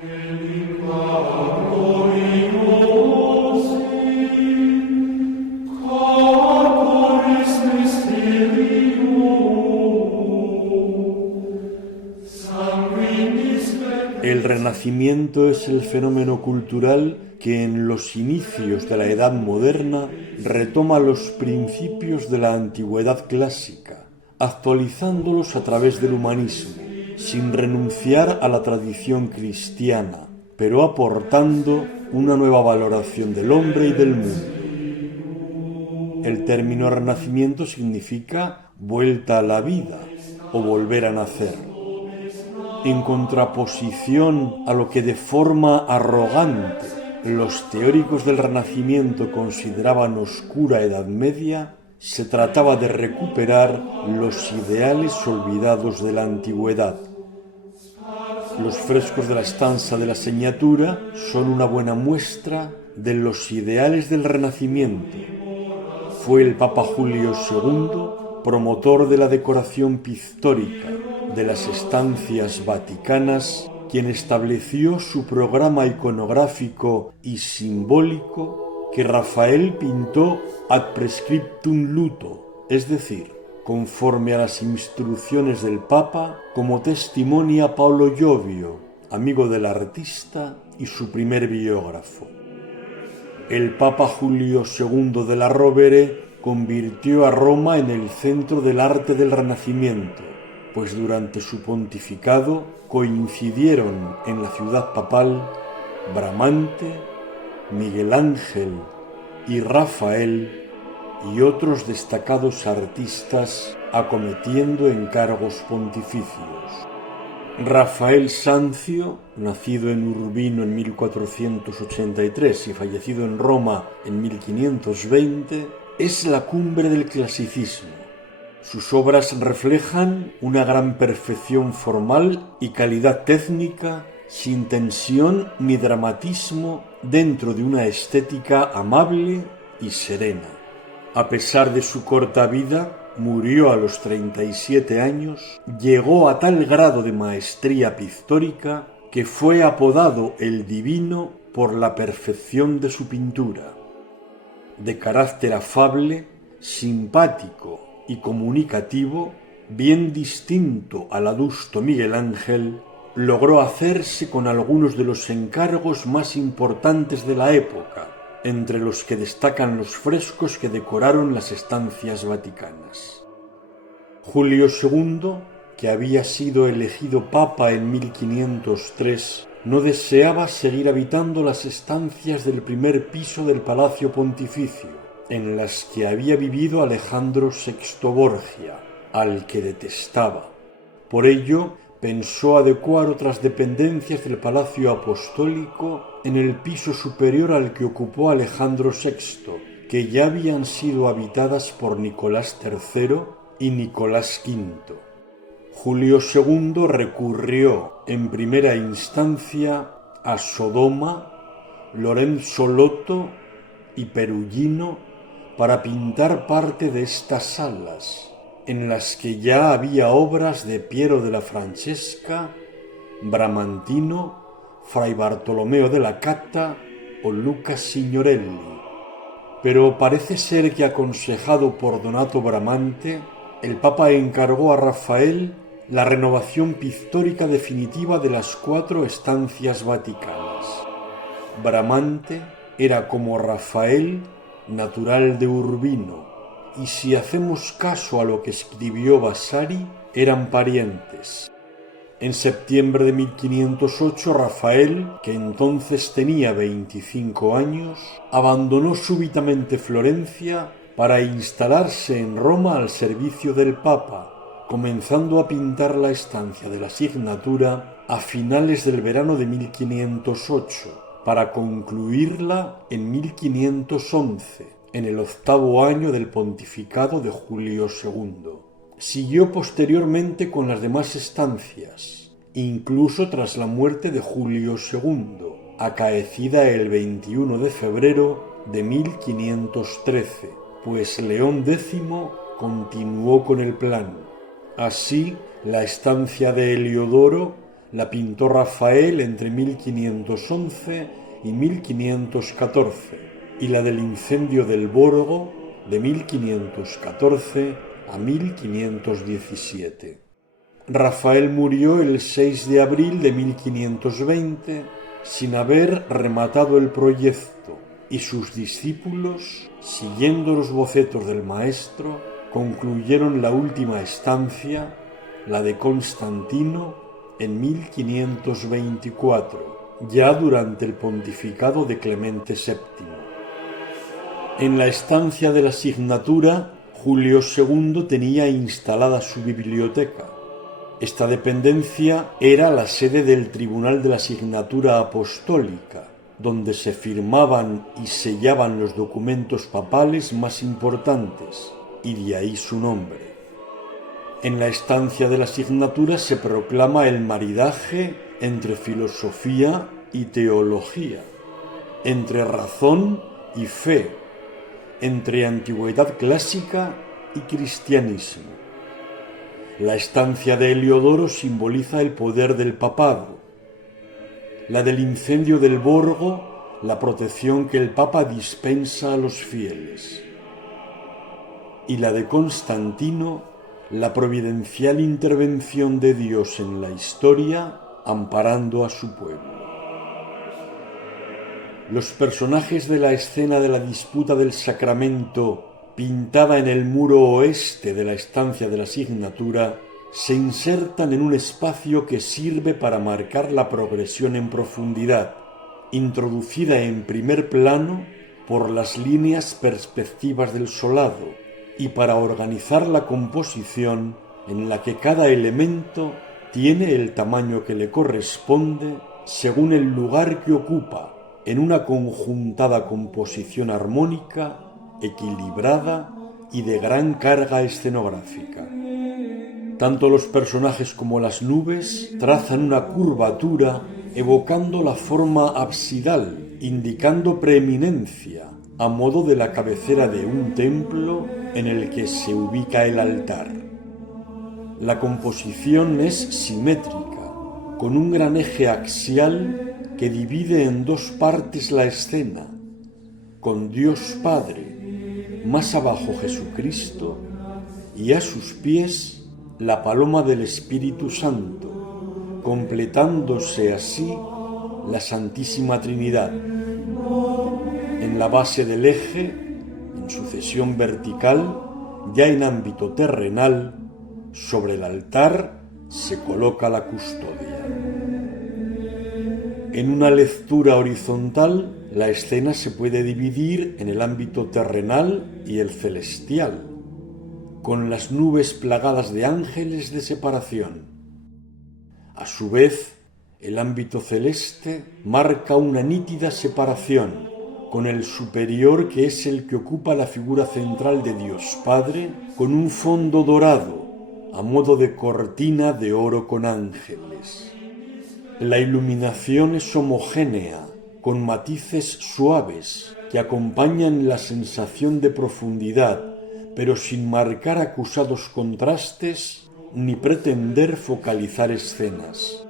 El Renacimiento es el fenómeno cultural que en los inicios de la Edad Moderna retoma los principios de la antigüedad clásica, actualizándolos a través del humanismo, sin renunciar a la tradición cristiana, pero aportando una nueva valoración del hombre y del mundo. El término Renacimiento significa vuelta a la vida o volver a nacer. En contraposición a lo que de forma arrogante los teóricos del Renacimiento consideraban oscura Edad Media, se trataba de recuperar los ideales olvidados de la antigüedad. Los frescos de la estanza de la Señatura son una buena muestra de los ideales del Renacimiento. Fue el Papa Julio II, promotor de la decoración pictórica de las estancias vaticanas, quien estableció su programa iconográfico y simbólico que Rafael pintó ad prescriptum luto, es decir, conforme a las instrucciones del Papa, como testimonia Paolo Giovio, amigo del artista y su primer biógrafo. El Papa Julio II de la Rovere convirtió a Roma en el centro del arte del Renacimiento, pues durante su pontificado coincidieron en la ciudad papal Bramante, Miguel Ángel y Rafael y otros destacados artistas acometiendo encargos pontificios. Rafael Sanzio, nacido en Urbino en 1483 y fallecido en Roma en 1520, es la cumbre del clasicismo. Sus obras reflejan una gran perfección formal y calidad técnica, sin tensión ni dramatismo, dentro de una estética amable y serena. A pesar de su corta vida, murió a los 37 años, llegó a tal grado de maestría pictórica que fue apodado el Divino por la perfección de su pintura. De carácter afable, simpático y comunicativo, bien distinto al adusto Miguel Ángel, logró hacerse con algunos de los encargos más importantes de la época, entre los que destacan los frescos que decoraron las estancias vaticanas. Julio II, que había sido elegido papa en 1503, no deseaba seguir habitando las estancias del primer piso del Palacio Pontificio, en las que había vivido Alejandro VI Borgia, al que detestaba. Por ello, pensó adecuar otras dependencias del Palacio Apostólico en el piso superior al que ocupó Alejandro VI, que ya habían sido habitadas por Nicolás III y Nicolás V. Julio II recurrió en primera instancia a Sodoma, Lorenzo Lotto y Perugino para pintar parte de estas salas, en las que ya había obras de Piero de la Francesca, Bramantino, Fray Bartolomeo de la Catta o Luca Signorelli. Pero parece ser que, aconsejado por Donato Bramante, el Papa encargó a Rafael la renovación pictórica definitiva de las 4 estancias vaticanas. Bramante era, como Rafael, natural de Urbino, y si hacemos caso a lo que escribió Vasari, eran parientes. En septiembre de 1508, Rafael, que entonces tenía 25 años, abandonó súbitamente Florencia para instalarse en Roma al servicio del Papa, comenzando a pintar la estancia de la Signatura a finales del verano de 1508, para concluirla en 1511, en el 8º año del pontificado de Julio II. Siguió posteriormente con las demás estancias, incluso tras la muerte de Julio II, acaecida el 21 de febrero de 1513, pues León X continuó con el plan. Así, la estancia de Heliodoro la pintó Rafael entre 1511 y 1514, y la del incendio del Borgo de 1514 a 1517. Rafael murió el 6 de abril de 1520 sin haber rematado el proyecto, y sus discípulos, siguiendo los bocetos del maestro, concluyeron la última estancia, la de Constantino, en 1524, ya durante el pontificado de Clemente VII. En la estancia de la signatura, Julio II tenía instalada su biblioteca. Esta dependencia era la sede del Tribunal de la Signatura Apostólica, donde se firmaban y sellaban los documentos papales más importantes, y de ahí su nombre. En la estancia de la signatura se proclama el maridaje entre filosofía y teología, entre razón y fe, entre antigüedad clásica y cristianismo. La estancia de Heliodoro simboliza el poder del papado, la del incendio del Borgo, la protección que el Papa dispensa a los fieles, y la de Constantino, la providencial intervención de Dios en la historia, amparando a su pueblo. Los personajes de la escena de la disputa del sacramento, pintada en el muro oeste de la estancia de la signatura, se insertan en un espacio que sirve para marcar la progresión en profundidad, introducida en primer plano por las líneas perspectivas del solado, y para organizar la composición en la que cada elemento tiene el tamaño que le corresponde según el lugar que ocupa en una conjuntada composición armónica, equilibrada y de gran carga escenográfica. Tanto los personajes como las nubes trazan una curvatura evocando la forma absidal, indicando preeminencia, a modo de la cabecera de un templo en el que se ubica el altar. La composición es simétrica, con un gran eje axial que divide en dos partes la escena, con Dios Padre, más abajo Jesucristo, y a sus pies la paloma del Espíritu Santo, completándose así la Santísima Trinidad. En la base del eje, en sucesión vertical, ya en ámbito terrenal, sobre el altar se coloca la custodia. En una lectura horizontal, la escena se puede dividir en el ámbito terrenal y el celestial, con las nubes plagadas de ángeles de separación. A su vez, el ámbito celeste marca una nítida separación, con el superior que es el que ocupa la figura central de Dios Padre, con un fondo dorado, a modo de cortina de oro con ángeles. La iluminación es homogénea, con matices suaves, que acompañan la sensación de profundidad, pero sin marcar acusados contrastes ni pretender focalizar escenas.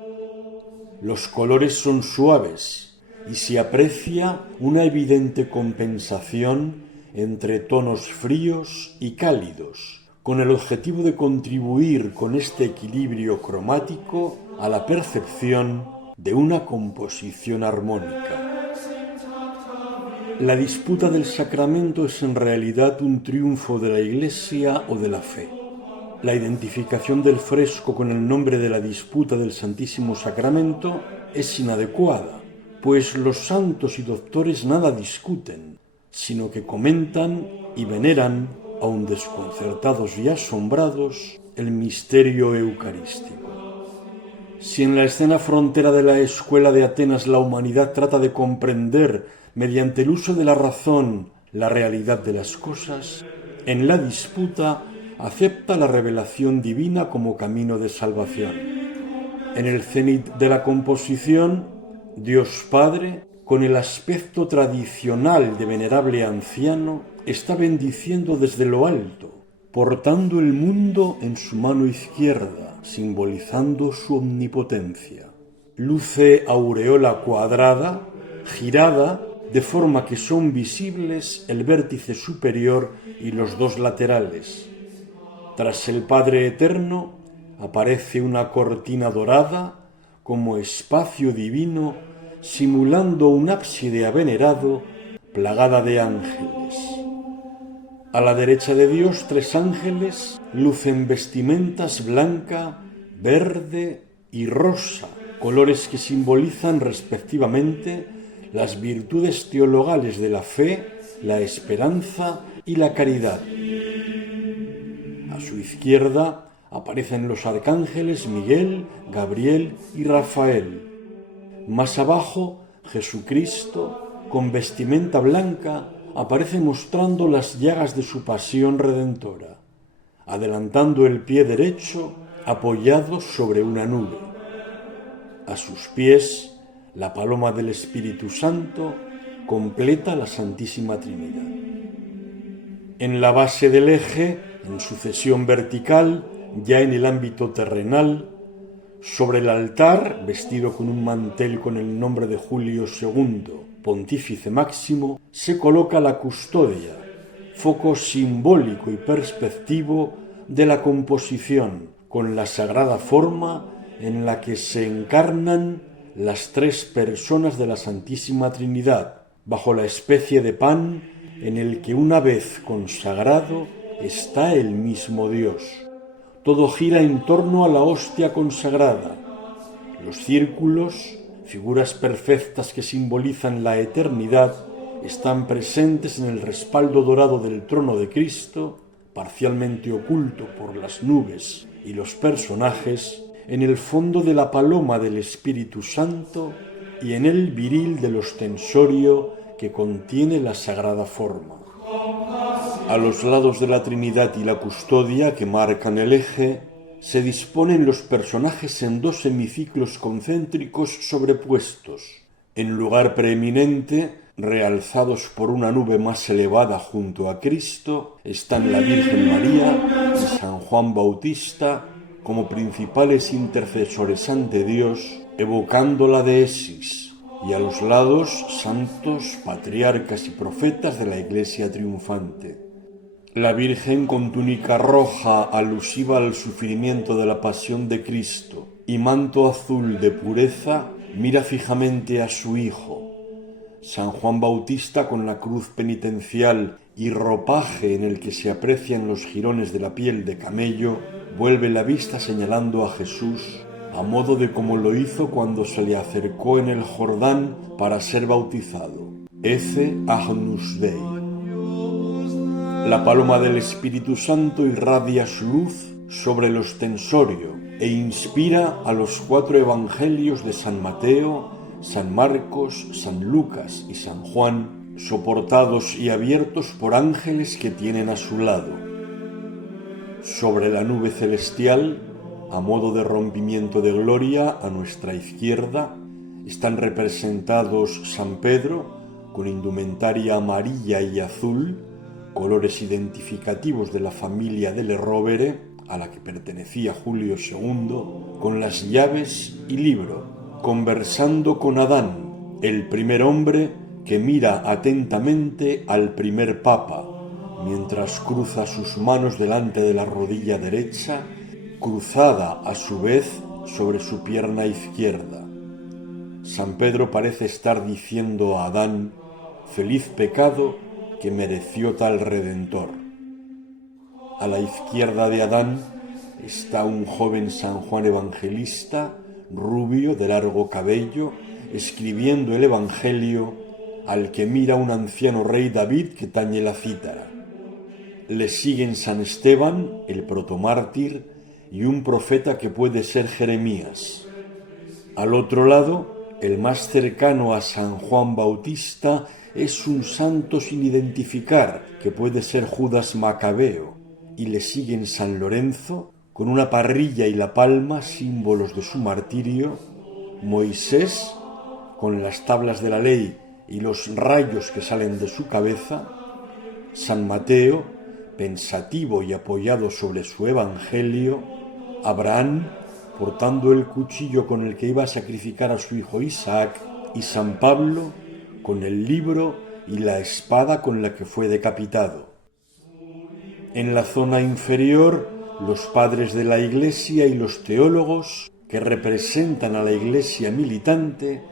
Los colores son suaves y se aprecia una evidente compensación entre tonos fríos y cálidos, con el objetivo de contribuir con este equilibrio cromático a la percepción de una composición armónica. La disputa del sacramento es en realidad un triunfo de la Iglesia o de la fe. La identificación del fresco con el nombre de la disputa del Santísimo Sacramento es inadecuada, pues los santos y doctores nada discuten, sino que comentan y veneran, aun desconcertados y asombrados, el misterio eucarístico. Si en la escena frontera de la escuela de Atenas la humanidad trata de comprender mediante el uso de la razón la realidad de las cosas, en la disputa acepta la revelación divina como camino de salvación. En el cenit de la composición, Dios Padre, con el aspecto tradicional de venerable anciano, está bendiciendo desde lo alto, portando el mundo en su mano izquierda, simbolizando su omnipotencia. luce aureola cuadrada, girada, de forma que son visibles el vértice superior y los dos laterales. Tras el Padre Eterno aparece una cortina dorada como espacio divino, simulando un ábside avenerado plagada de ángeles. A la derecha de Dios, 3 ángeles lucen vestimentas blanca, verde y rosa, colores que simbolizan respectivamente las virtudes teologales de la fe, la esperanza y la caridad. A su izquierda aparecen los arcángeles Miguel, Gabriel y Rafael. Más abajo, Jesucristo, con vestimenta blanca, aparece mostrando las llagas de su pasión redentora, adelantando el pie derecho apoyado sobre una nube. A sus pies, la paloma del Espíritu Santo completa la Santísima Trinidad. En la base del eje, en sucesión vertical, ya en el ámbito terrenal, sobre el altar, vestido con un mantel con el nombre de Julio II, pontífice máximo, se coloca la custodia, foco simbólico y perspectivo de la composición, con la sagrada forma en la que se encarnan las 3 personas de la Santísima Trinidad, bajo la especie de pan en el que una vez consagrado está el mismo Dios. Todo gira en torno a la hostia consagrada. Los círculos, figuras perfectas que simbolizan la eternidad, están presentes en el respaldo dorado del trono de Cristo, parcialmente oculto por las nubes y los personajes, en el fondo de la paloma del Espíritu Santo y en el viril del ostensorio que contiene la sagrada forma. A los lados de la Trinidad y la custodia que marcan el eje, se disponen los personajes en 2 semiciclos concéntricos sobrepuestos. En lugar preeminente, realzados por una nube más elevada junto a Cristo, están la Virgen María y San Juan Bautista como principales intercesores ante Dios, evocando la deesis, y a los lados santos, patriarcas y profetas de la Iglesia triunfante. La Virgen con túnica roja alusiva al sufrimiento de la pasión de Cristo y manto azul de pureza mira fijamente a su Hijo. San Juan Bautista con la cruz penitencial y ropaje en el que se aprecian los jirones de la piel de camello vuelve la vista señalando a Jesús a modo de como lo hizo cuando se le acercó en el Jordán para ser bautizado. Ecce Agnus Dei. La paloma del Espíritu Santo irradia su luz sobre el ostensorio e inspira a los 4 evangelios de San Mateo, San Marcos, San Lucas y San Juan, soportados y abiertos por ángeles que tienen a su lado. Sobre la nube celestial, a modo de rompimiento de gloria a nuestra izquierda, están representados San Pedro, con indumentaria amarilla y azul, colores identificativos de la familia delle Rovere, a la que pertenecía Julio II, con las llaves y libro, conversando con Adán, el primer hombre que mira atentamente al primer papa, mientras cruza sus manos delante de la rodilla derecha, cruzada a su vez sobre su pierna izquierda. San Pedro parece estar diciendo a Adán: feliz pecado que mereció tal Redentor. A la izquierda de Adán está un joven San Juan Evangelista, rubio, de largo cabello, escribiendo el Evangelio, al que mira un anciano rey David que tañe la cítara. Le siguen San Esteban, el protomártir, y un profeta que puede ser Jeremías. Al otro lado, el más cercano a San Juan Bautista, es un santo sin identificar, que puede ser Judas Macabeo, y le siguen San Lorenzo, con una parrilla y la palma, símbolos de su martirio, Moisés, con las tablas de la ley y los rayos que salen de su cabeza, San Mateo, pensativo y apoyado sobre su evangelio, Abraham, portando el cuchillo con el que iba a sacrificar a su hijo Isaac, y San Pablo con el libro y la espada con la que fue decapitado. En la zona inferior, los padres de la Iglesia y los teólogos, que representan a la Iglesia militante,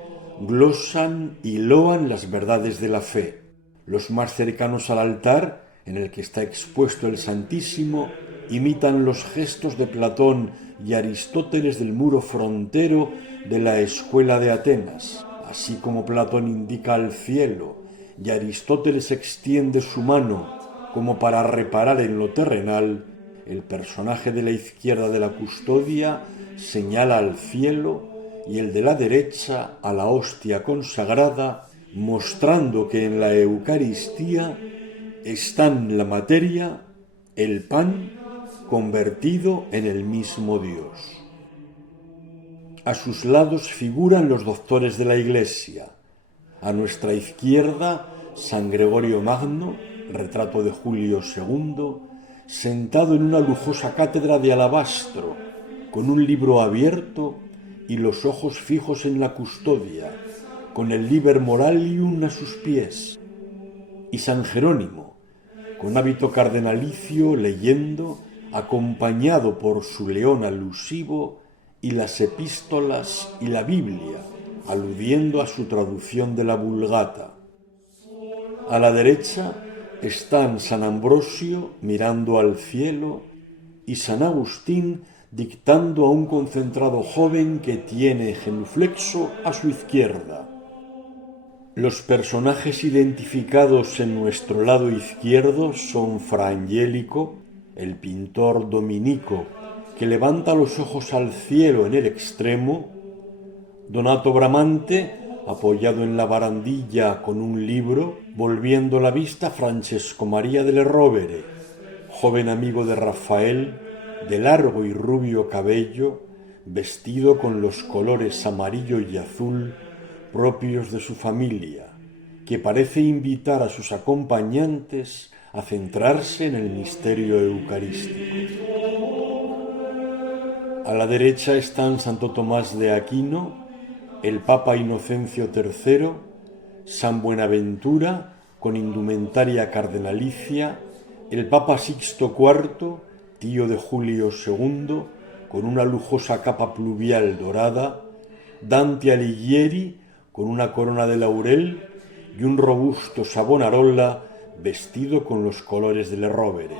glosan y loan las verdades de la fe. Los más cercanos al altar, en el que está expuesto el Santísimo, imitan los gestos de Platón y Aristóteles del muro frontero de la escuela de Atenas. Así como Platón indica al cielo y Aristóteles extiende su mano como para reparar en lo terrenal, el personaje de la izquierda de la custodia señala al cielo y el de la derecha a la hostia consagrada, mostrando que en la Eucaristía están la materia, el pan, convertido en el mismo Dios. A sus lados figuran los doctores de la Iglesia. A nuestra izquierda, San Gregorio Magno, retrato de Julio II, sentado en una lujosa cátedra de alabastro, con un libro abierto y los ojos fijos en la custodia, con el Liber Moralium a sus pies. Y San Jerónimo, con hábito cardenalicio, leyendo, acompañado por su león alusivo, y las epístolas y la Biblia, aludiendo a su traducción de la Vulgata. A la derecha están San Ambrosio mirando al cielo y San Agustín dictando a un concentrado joven que tiene genuflexo a su izquierda. Los personajes identificados en nuestro lado izquierdo son Fra Angelico, el pintor dominico que levanta los ojos al cielo en el extremo, Donato Bramante, apoyado en la barandilla con un libro, volviendo la vista a Francesco Maria delle Rovere, joven amigo de Rafael, de largo y rubio cabello, vestido con los colores amarillo y azul propios de su familia, que parece invitar a sus acompañantes a centrarse en el misterio eucarístico. A la derecha están Santo Tomás de Aquino, el Papa Inocencio III, San Buenaventura, con indumentaria cardenalicia, el Papa Sixto IV, tío de Julio II, con una lujosa capa pluvial dorada, Dante Alighieri, con una corona de laurel, y un robusto Savonarola vestido con los colores del Rovere.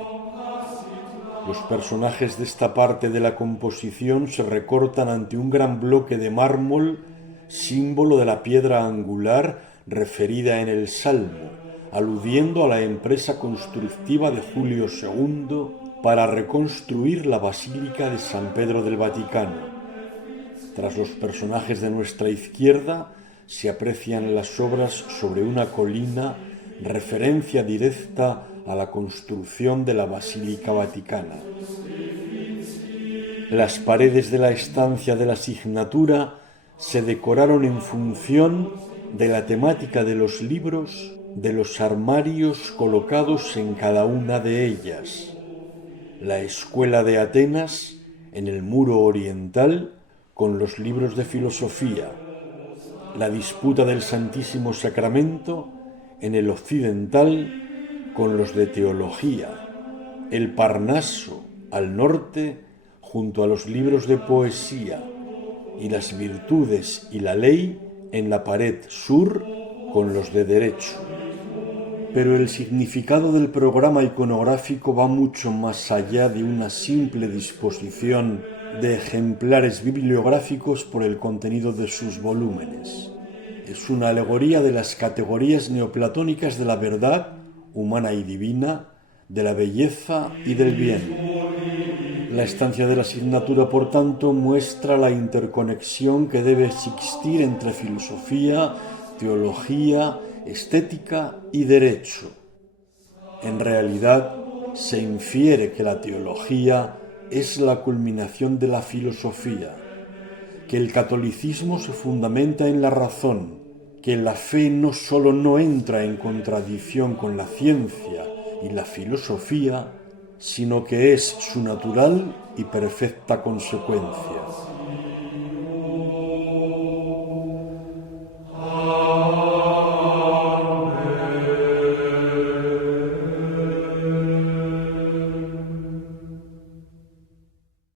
Los personajes de esta parte de la composición se recortan ante un gran bloque de mármol, símbolo de la piedra angular referida en el Salmo, aludiendo a la empresa constructiva de Julio II para reconstruir la Basílica de San Pedro del Vaticano. Tras los personajes de nuestra izquierda se aprecian las obras sobre una colina, referencia directa a la construcción de la Basílica Vaticana. Las paredes de la estancia de la signatura se decoraron en función de la temática de los libros de los armarios colocados en cada una de ellas. La escuela de Atenas en el muro oriental con los libros de filosofía, la disputa del Santísimo Sacramento en el occidental con los de teología, el Parnaso al norte junto a los libros de poesía y las virtudes y la ley en la pared sur con los de derecho. Pero el significado del programa iconográfico va mucho más allá de una simple disposición de ejemplares bibliográficos por el contenido de sus volúmenes. Es una alegoría de las categorías neoplatónicas de la verdad, humana y divina, de la belleza y del bien. La estancia de la asignatura, por tanto, muestra la interconexión que debe existir entre filosofía, teología, estética y derecho. En realidad, se infiere que la teología es la culminación de la filosofía, que el catolicismo se fundamenta en la razón, que la fe no solo no entra en contradicción con la ciencia y la filosofía, sino que es su natural y perfecta consecuencia.